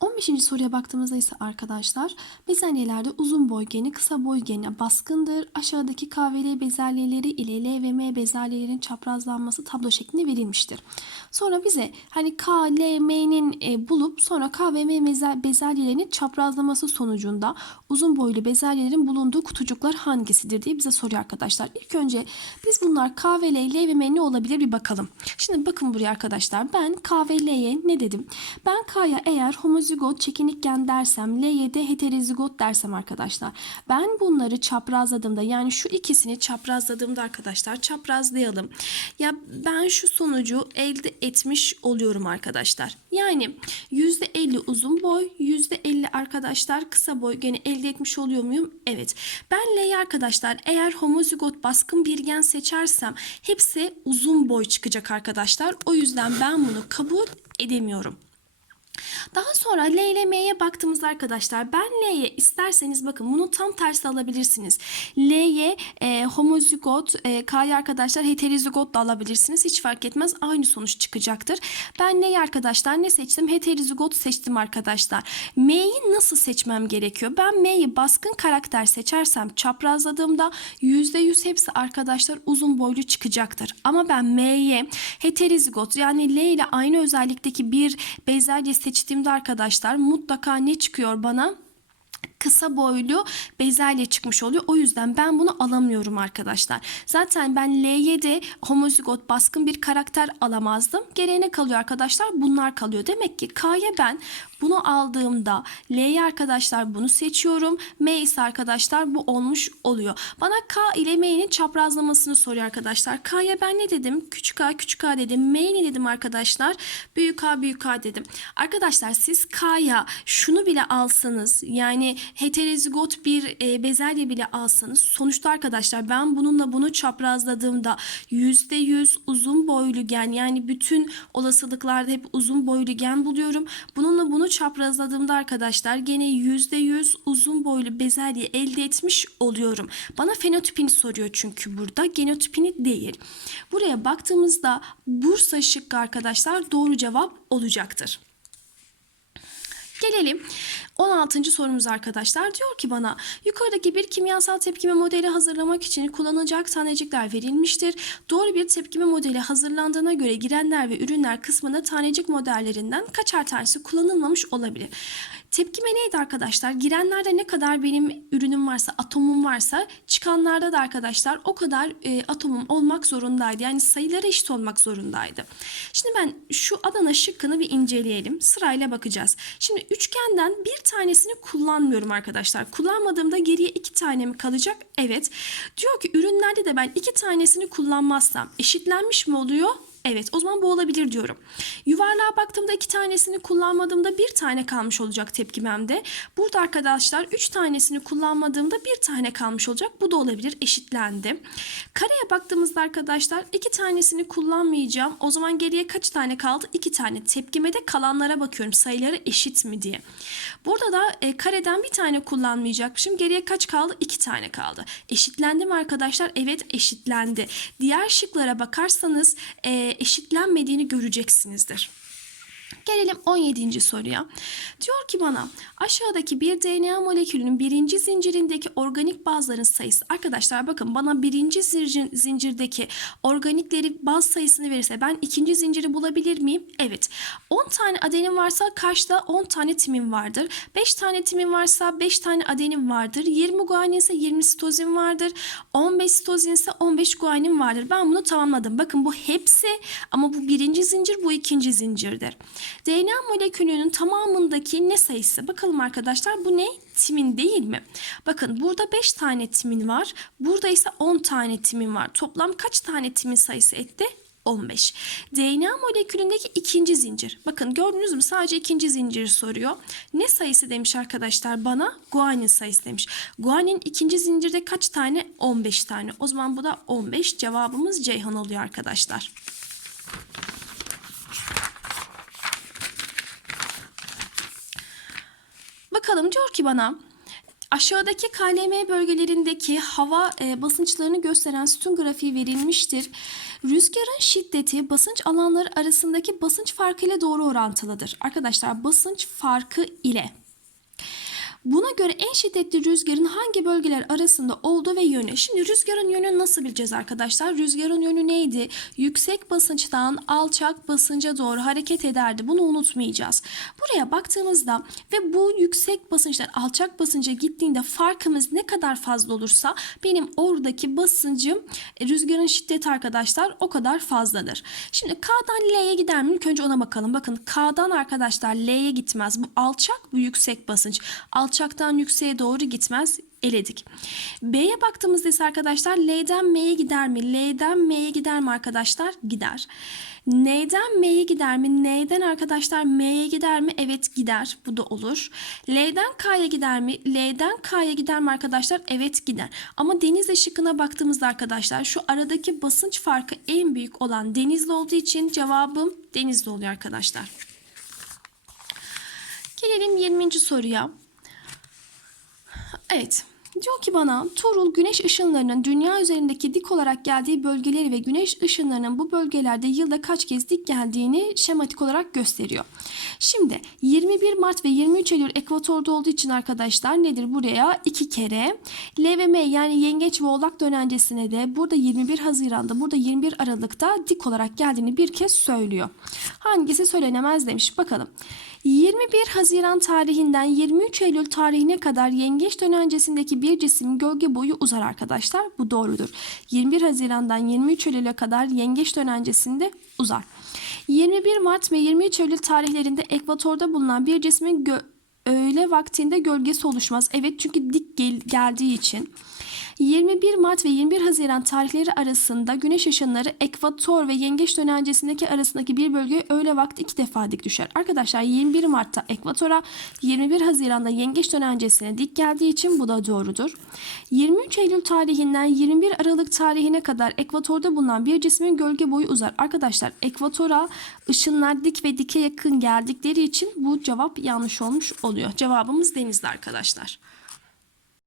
音 15. soruya baktığımızda ise arkadaşlar bezelyelerde uzun boy geni kısa boy geni baskındır. Aşağıdaki K ve L bezelyeleri ile L ve M bezelyelerin çaprazlanması tablo şeklinde verilmiştir. Sonra bize hani K, L, M'nin e, bulup sonra K ve M bezel- bezelyelerinin çaprazlaması sonucunda uzun boylu bezelyelerin bulunduğu kutucuklar hangisidir diye bize soruyor arkadaşlar. İlk önce biz bunlar K ve L, L ve M ne olabilir bir bakalım. Şimdi bakın buraya arkadaşlar ben K ve L'ye ne dedim? Ben K'ya eğer homozigot çekinik gen dersem L'ye de heterozigot dersem arkadaşlar. Ben bunları çaprazladığımda yani şu ikisini çaprazladığımda arkadaşlar çaprazlayalım. Ya ben şu sonucu elde etmiş oluyorum arkadaşlar. Yani %50 uzun boy, %50 arkadaşlar kısa boy gene elde etmiş oluyor muyum? Evet. Ben L'yi arkadaşlar eğer homozigot baskın bir gen seçersem hepsi uzun boy çıkacak arkadaşlar. O yüzden ben bunu kabul edemiyorum. Daha sonra L ile M'ye baktığımızda arkadaşlar ben L'ye isterseniz bakın bunu tam tersi alabilirsiniz. L'ye e, homozigot, e, K'ya arkadaşlar heterozigot da alabilirsiniz. Hiç fark etmez aynı sonuç çıkacaktır. Ben L'yi arkadaşlar ne seçtim? Heterozigot seçtim arkadaşlar. M'yi nasıl seçmem gerekiyor? Ben M'yi baskın karakter seçersem çaprazladığımda %100 hepsi arkadaşlar uzun boylu çıkacaktır. Ama ben M'ye heterozigot yani L ile aynı özellikteki bir bezelye seçtiğimde arkadaşlar mutlaka ne çıkıyor bana? Kısa boylu bezelye çıkmış oluyor. O yüzden ben bunu alamıyorum arkadaşlar. Zaten ben L'ye de homozigot baskın bir karakter alamazdım. Geriye ne kalıyor arkadaşlar? Bunlar kalıyor. Demek ki K'ya ben bunu aldığımda L'ye arkadaşlar bunu seçiyorum. M ise arkadaşlar bu olmuş oluyor. Bana K ile M'nin çaprazlamasını soruyor arkadaşlar. K'ya ben ne dedim? Küçük A küçük A dedim. M'ye ne dedim arkadaşlar? Büyük A büyük A dedim. Arkadaşlar siz K'ya şunu bile alsanız yani heterozigot bir e, bezelye bile alsanız sonuçta arkadaşlar ben bununla bunu çaprazladığımda %100 uzun boylu gen yani bütün olasılıklarda hep uzun boylu gen buluyorum. Bununla bunu çaprazladığımda arkadaşlar gene %100 uzun boylu bezelye elde etmiş oluyorum. Bana fenotipini soruyor çünkü burada genotipini değil. Buraya baktığımızda Bursa şıkkı arkadaşlar doğru cevap olacaktır. Gelelim 16. sorumuz arkadaşlar. Diyor ki bana yukarıdaki bir kimyasal tepkime modeli hazırlamak için kullanılacak tanecikler verilmiştir. Doğru bir tepkime modeli hazırlandığına göre girenler ve ürünler kısmında tanecik modellerinden kaçar tanesi kullanılmamış olabilir. Tepkime neydi arkadaşlar? Girenlerde ne kadar benim ürünüm varsa, atomum varsa çıkanlarda da arkadaşlar o kadar e, atomum olmak zorundaydı. Yani sayıları eşit olmak zorundaydı. Şimdi ben şu Adana şıkkını bir inceleyelim. Sırayla bakacağız. Şimdi üçgenden bir tanesini kullanmıyorum arkadaşlar. Kullanmadığımda geriye iki tane mi kalacak? Evet. Diyor ki ürünlerde de ben iki tanesini kullanmazsam eşitlenmiş mi oluyor? Evet o zaman bu olabilir diyorum. Yuvarlığa baktığımda iki tanesini kullanmadığımda bir tane kalmış olacak tepkimemde. Burada arkadaşlar üç tanesini kullanmadığımda bir tane kalmış olacak. Bu da olabilir eşitlendi. Kareye baktığımızda arkadaşlar iki tanesini kullanmayacağım. O zaman geriye kaç tane kaldı? İki tane. Tepkime de kalanlara bakıyorum sayıları eşit mi diye. Burada da e, kareden bir tane kullanmayacakmışım. Geriye kaç kaldı? İki tane kaldı. Eşitlendi mi arkadaşlar? Evet eşitlendi. Diğer şıklara bakarsanız e, eşitlenmediğini göreceksinizdir. Gelelim 17. soruya. Diyor ki bana aşağıdaki bir DNA molekülünün birinci zincirindeki organik bazların sayısı. Arkadaşlar bakın bana birinci zincir, zincirdeki organikleri baz sayısını verirse ben ikinci zinciri bulabilir miyim? Evet. 10 tane adenin varsa karşıda 10 tane timin vardır. 5 tane timin varsa 5 tane adenin vardır. 20 guanin ise 20 sitozin vardır. 15 sitozin ise 15 guanin vardır. Ben bunu tamamladım. Bakın bu hepsi ama bu birinci zincir bu ikinci zincirdir. DNA molekülünün tamamındaki ne sayısı? Bakalım arkadaşlar bu ne? Timin değil mi? Bakın burada 5 tane timin var. Burada ise 10 tane timin var. Toplam kaç tane timin sayısı etti? 15. DNA molekülündeki ikinci zincir. Bakın gördünüz mü? Sadece ikinci zinciri soruyor. Ne sayısı demiş arkadaşlar bana? Guanin sayısı demiş. Guanin ikinci zincirde kaç tane? 15 tane. O zaman bu da 15. Cevabımız Ceyhan oluyor arkadaşlar. Bakalım diyor ki bana aşağıdaki KLM bölgelerindeki hava e, basınçlarını gösteren sütun grafiği verilmiştir. Rüzgarın şiddeti basınç alanları arasındaki basınç farkı ile doğru orantılıdır. Arkadaşlar basınç farkı ile Buna göre en şiddetli rüzgarın hangi bölgeler arasında olduğu ve yönü. Şimdi rüzgarın yönünü nasıl bileceğiz arkadaşlar? Rüzgarın yönü neydi? Yüksek basınçtan alçak basınca doğru hareket ederdi. Bunu unutmayacağız. Buraya baktığımızda ve bu yüksek basınçtan alçak basınca gittiğinde farkımız ne kadar fazla olursa benim oradaki basıncım e, rüzgarın şiddeti arkadaşlar o kadar fazladır. Şimdi K'dan L'ye gider mi? İlk önce ona bakalım. Bakın K'dan arkadaşlar L'ye gitmez. Bu alçak bu yüksek basınç. Alçaktan yükseğe doğru gitmez eledik. B'ye baktığımızda ise arkadaşlar L'den M'ye gider mi? L'den M'ye gider mi arkadaşlar? Gider. N'den M'ye gider mi? N'den arkadaşlar M'ye gider mi? Evet gider. Bu da olur. L'den K'ya gider mi? L'den K'ya gider mi arkadaşlar? Evet gider. Ama Denizli şıkkına baktığımızda arkadaşlar şu aradaki basınç farkı en büyük olan Denizli olduğu için cevabım Denizli oluyor arkadaşlar. Gelelim 20. soruya. Evet. Diyor ki bana Tuğrul güneş ışınlarının dünya üzerindeki dik olarak geldiği bölgeleri ve güneş ışınlarının bu bölgelerde yılda kaç kez dik geldiğini şematik olarak gösteriyor. Şimdi 21 Mart ve 23 Eylül ekvatorda olduğu için arkadaşlar nedir buraya? iki kere L ve M yani yengeç ve oğlak dönencesine de burada 21 Haziran'da burada 21 Aralık'ta dik olarak geldiğini bir kez söylüyor. Hangisi söylenemez demiş. Bakalım. 21 Haziran tarihinden 23 Eylül tarihine kadar yengeç dönencesindeki bir cismin gölge boyu uzar arkadaşlar. Bu doğrudur. 21 Haziran'dan 23 Eylül'e kadar yengeç dönencesinde uzar. 21 Mart ve 23 Eylül tarihlerinde ekvatorda bulunan bir cismin öğle vaktinde gölgesi oluşmaz. Evet çünkü dik gel- geldiği için. 21 Mart ve 21 Haziran tarihleri arasında güneş ışınları ekvator ve yengeç dönencesindeki arasındaki bir bölgeye öğle vakti iki defa dik düşer. Arkadaşlar 21 Mart'ta ekvatora 21 Haziran'da yengeç dönencesine dik geldiği için bu da doğrudur. 23 Eylül tarihinden 21 Aralık tarihine kadar ekvatorda bulunan bir cismin gölge boyu uzar. Arkadaşlar ekvatora ışınlar dik ve dike yakın geldikleri için bu cevap yanlış olmuş oluyor. Cevabımız denizli arkadaşlar.